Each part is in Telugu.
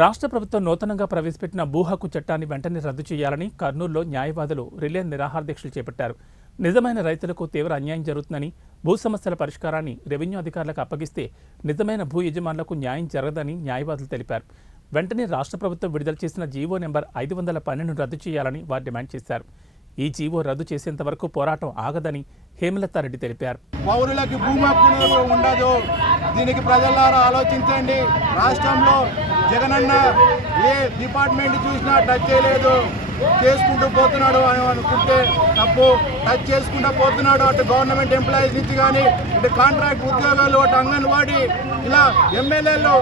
రాష్ట్ర ప్రభుత్వం నూతనంగా ప్రవేశపెట్టిన భూ హక్కు చట్టాన్ని వెంటనే రద్దు చేయాలని కర్నూలులో న్యాయవాదులు రిలే నిరాహారదీక్షలు చేపట్టారు. నిజమైన రైతులకు తీవ్ర అన్యాయం జరుగుతుందని, భూ సమస్యల పరిష్కారాన్ని రెవెన్యూ అధికారులకు అప్పగిస్తే నిజమైన భూ యజమానులకు న్యాయం జరగదని న్యాయవాదులు తెలిపారు. వెంటనే రాష్ట్ర ప్రభుత్వం విడుదల చేసిన జీవో నెంబర్ 512ను రద్దు చేయాలని వారు డిమాండ్ చేశారు. ఈ జీవో రద్దు చేసేంత వరకు పోరాటం ఆగదని హేమలతారెడ్డి తెలిపారు. పౌరులకు భూమి హక్కు ఉండదు. దీనికి ప్రజలారా ఆలోచించండి. రాష్ట్రంలో జగనన్న ఏ డిపార్ట్మెంట్ చూసినా టచ్ చేయలేదు, చేసుకుంటూ పోతున్నాడు అని అనుకుంటే తప్పు. టచ్ చేసుకుంటూ పోతున్నాడు. అటు గవర్నమెంట్ ఎంప్లాయీస్ నుంచి కానీ, ఇటు కాంట్రాక్ట్ ఉద్యోగాలు, అటు అంగన్వాడీ, ఇలా ఎమ్మెల్యేలు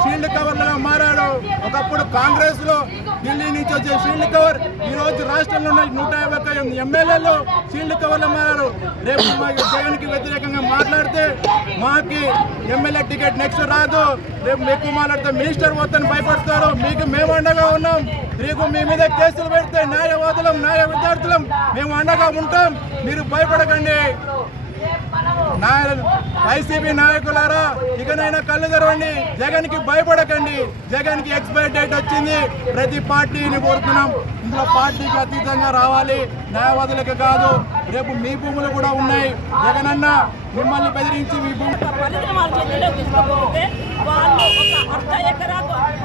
షీల్డ్ కవర్లుగా మారాడు. ఒకప్పుడు కాంగ్రెస్లో ఢిల్లీ నుంచి వచ్చే షీల్డ్ కవర్ ఈరోజు రాష్ట్రంలో ఉన్న 151 ఎమ్మెల్యేలు షీల్డ్ కవర్లు మారారు. రేపు జగన్కి వ్యతిరేకంగా మాట్లాడితే మాకి ఎమ్మెల్యే టికెట్ నెక్స్ట్ రాదు, రేపు ఎక్కువ మాట్లాడితే మినిస్టర్ పోతాను భయపడతారు. మీకు మేము అండగా ఉన్నాం. రేపు మీ మీద కేసులు పెడితే న్యాయవాదులం, న్యాయ విద్యార్థులం మేము అండగా ఉంటాం. మీరు భయపడకండి. వైసీపీ నాయకులారా, ఇకనైనా కళ్ళు తెరవండి. జగన్కి భయపడకండి. జగన్కి ఎక్స్పైరీ డేట్ వచ్చింది. ప్రతి పార్టీని కోరుతున్నాం. ఇందులో పార్టీకి అతీతంగా రావాలి, న్యాయవాదులకు కాదు. రేపు మీ భూములు కూడా ఉన్నాయి. జగనన్న మిమ్మల్ని బెదిరించి మీ భూమి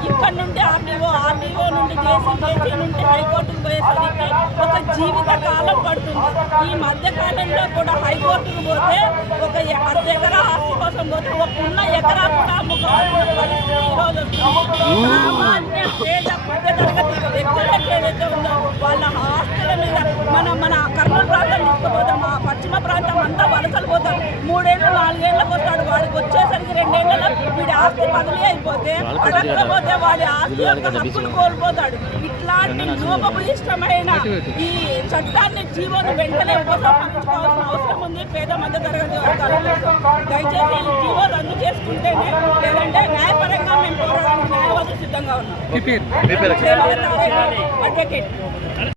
ఇక్కడ నుండి ఆర్డీఓ నుండి జేసీ నుండి హైకోర్టుకు పోయేసరికి ఒక జీవిత కాలం పడుతుంది. ఈ మధ్య కాలంలో కూడా హైకోర్టుకు పోతే ఒక అర్ధ ఎకరా ఆస్తి కోసం పోతే ఒక ఉన్న ఎకరా కూడా అమ్ముకోవాల్సిన పరిస్థితి ఈరోజు వస్తుంది. సామాన్య పేద మధ్య తరగతి వ్యక్తులకు ఏదైతే ఉందో వాళ్ళ ఆస్తుల మీద మన కర్నూలు ప్రాంతం తీసుకుపోతాం. మా పశ్చిమ ప్రాంతం అంతా వలసలు పోతారు. 3 ఏళ్ళు 4 ఏళ్ళకి వస్తాడు. వాడికి వచ్చేసరికి 2 ఏళ్లలో వీడి ఆస్తి బదిలీ అయిపోతే అడగకపోతే వాడి ఆస్తి యొక్క హక్కులు కోల్పోతాడు. ఇట్లాంటి లోపభూయిష్టమైన ఈ చట్టాన్ని జీవోను వెంటనే ఉపసంహరించుకోవాల్సిన అవసరం ఉంది. పేద మధ్య తరగతి వర్గాలు దయచేసి ఈ జీవో రద్దు చేసుకుంటేనే, లేదంటే న్యాయపరంగా మేము పోరాడడానికి న్యాయవాదులు సిద్ధంగా ఉన్నాం. అడ్వకేట్